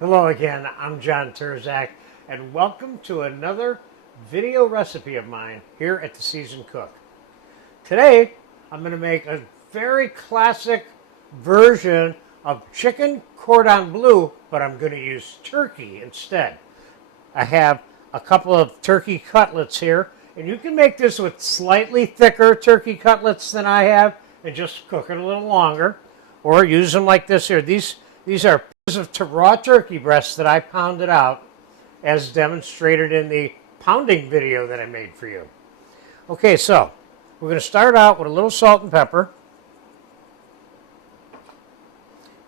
Hello again, I'm John Terzak, and welcome to another video recipe of mine here at the Seasoned Cook. Today, I'm going to make a very classic version of chicken cordon bleu, but I'm going to use turkey instead. I have a couple of turkey cutlets here, and you can make this with slightly thicker turkey cutlets than I have and just cook it a little longer, or use them like this here. These are pieces of raw turkey breasts that I pounded out as demonstrated in the pounding video that I made for you. Okay, so we're going to start out with a little salt and pepper.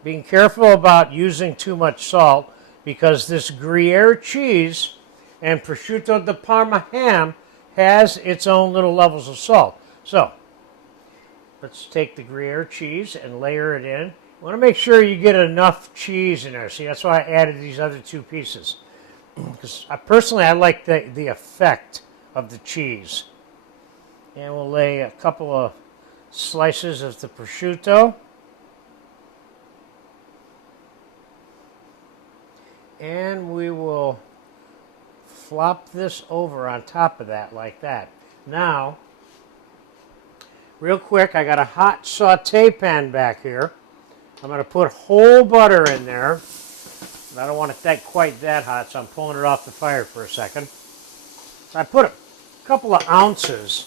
Being careful about using too much salt because this Gruyere cheese and prosciutto di Parma ham has its own little levels of salt. So let's take the Gruyere cheese and layer it in. You want to make sure you get enough cheese in there. See, that's why I added these other two pieces. Because I like the effect of the cheese. And we'll lay a couple of slices of the prosciutto. And we will flop this over on top of that like that. Now, real quick, I got a hot saute pan back here. I'm going to put whole butter in there. I don't want it quite that hot, so I'm pulling it off the fire for a second. I put a couple of ounces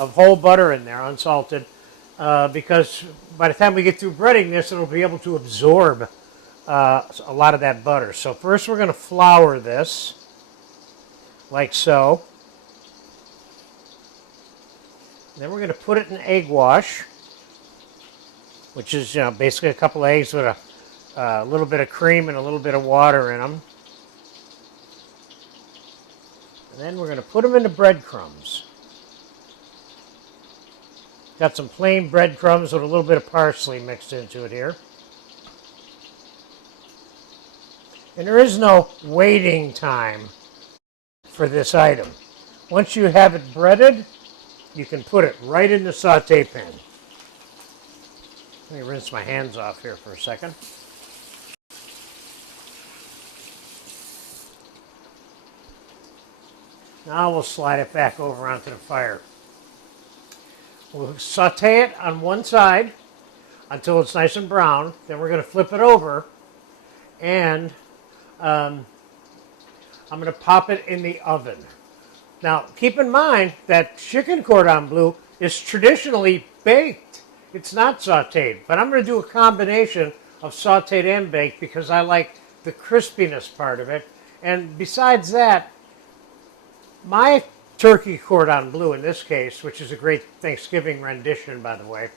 of whole butter in there, unsalted, because by the time we get through breading this, it'll be able to absorb a lot of that butter. So first we're going to flour this, like so. Then we're going to put it in egg wash, which is basically a couple of eggs with a little bit of cream and a little bit of water in them. And then we're going to put them into breadcrumbs. Got some plain breadcrumbs with a little bit of parsley mixed into it here. And there is no waiting time for this item. Once you have it breaded, you can put it right in the saute pan. Let me rinse my hands off here for a second. Now we'll slide it back over onto the fire. We'll saute it on one side until it's nice and brown. Then we're going to flip it over, and I'm going to pop it in the oven. Now, keep in mind that chicken cordon bleu is traditionally baked. It's not sauteed, but I'm going to do a combination of sauteed and baked because I like the crispiness part of it. And besides that, my turkey cordon bleu in this case, which is a great Thanksgiving rendition, by the way,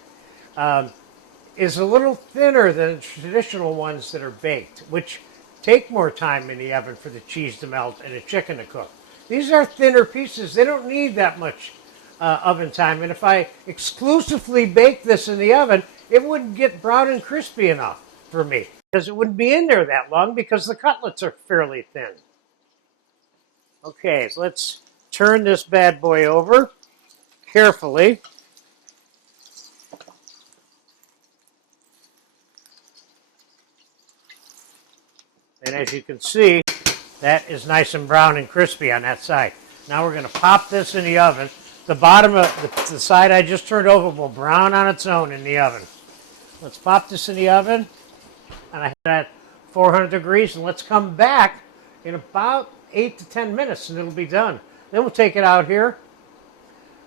is a little thinner than traditional ones that are baked, which take more time in the oven for the cheese to melt and the chicken to cook. These are thinner pieces. They don't need that much oven time. And if I exclusively bake this in the oven, it wouldn't get brown and crispy enough for me because it wouldn't be in there that long because the cutlets are fairly thin. Okay, so let's turn this bad boy over carefully. And as you can see, that is nice and brown and crispy on that side. Now we're going to pop this in the oven. The bottom of the side I just turned over will brown on its own in the oven. Let's pop this in the oven. And I have it at 400 degrees. And let's come back in about 8 to 10 minutes and it'll be done. Then we'll take it out here,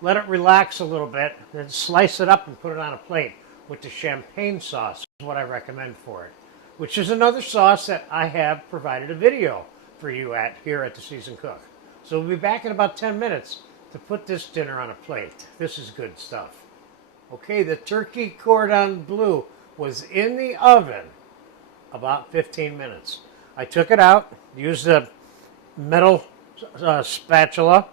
let it relax a little bit, then slice it up and put it on a plate with the champagne sauce, is what I recommend for it, which is another sauce that I have provided a video for you here at the Seasoned Cook. So we'll be back in about 10 minutes to put this dinner on a plate. This is good stuff. Okay, the turkey cordon bleu was in the oven about 15 minutes. I took it out, used a metal spatula,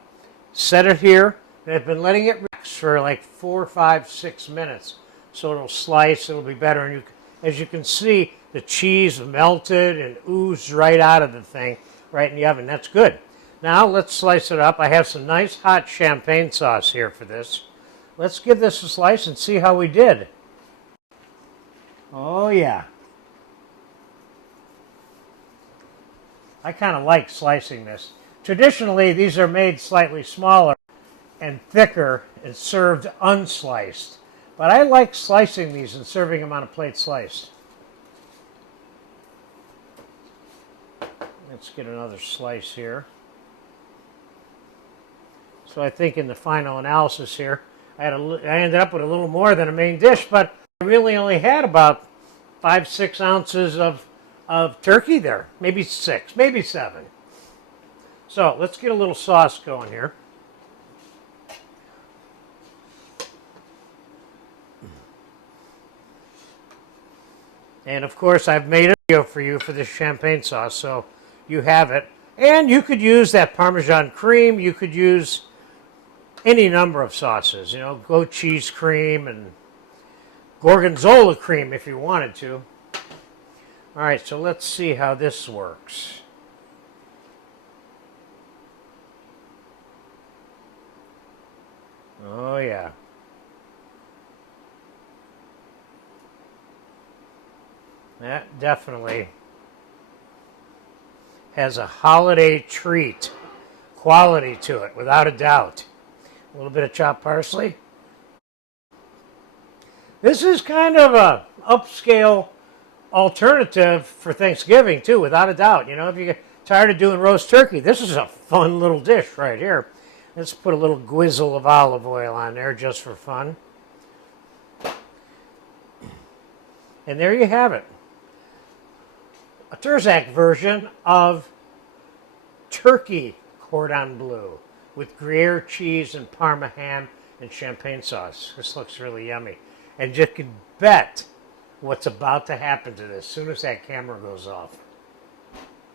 set it here, and I've been letting it relax for like 4, 5, 6 minutes. So it'll slice, it'll be better. And as you can see, the cheese melted and oozed right out of the thing, right in the oven. That's good. Now let's slice it up. I have some nice hot champagne sauce here for this. Let's give this a slice and see how we did. Oh yeah. I kind of like slicing this. Traditionally, these are made slightly smaller and thicker and served unsliced. But I like slicing these and serving them on a plate sliced. Let's get another slice here. So I think in the final analysis here, I ended up with a little more than a main dish, but I really only had about 5-6 ounces of turkey there. Maybe 6, maybe 7. So let's get a little sauce going here. And of course, I've made a video for you for this champagne sauce, so you have it. And you could use that Parmesan cream. You could use any number of sauces, you know, goat cheese cream and Gorgonzola cream if you wanted to. All right, so let's see how this works. Oh, yeah. That definitely has a holiday treat quality to it, without a doubt. A little bit of chopped parsley. This is kind of a upscale alternative for Thanksgiving, too, without a doubt. You know, if you get tired of doing roast turkey, this is a fun little dish right here. Let's put a little gwizzle of olive oil on there just for fun. And there you have it. A Turzak version of turkey cordon bleu with Gruyere cheese and Parma ham and champagne sauce. This looks really yummy. And you can bet what's about to happen to this as soon as that camera goes off.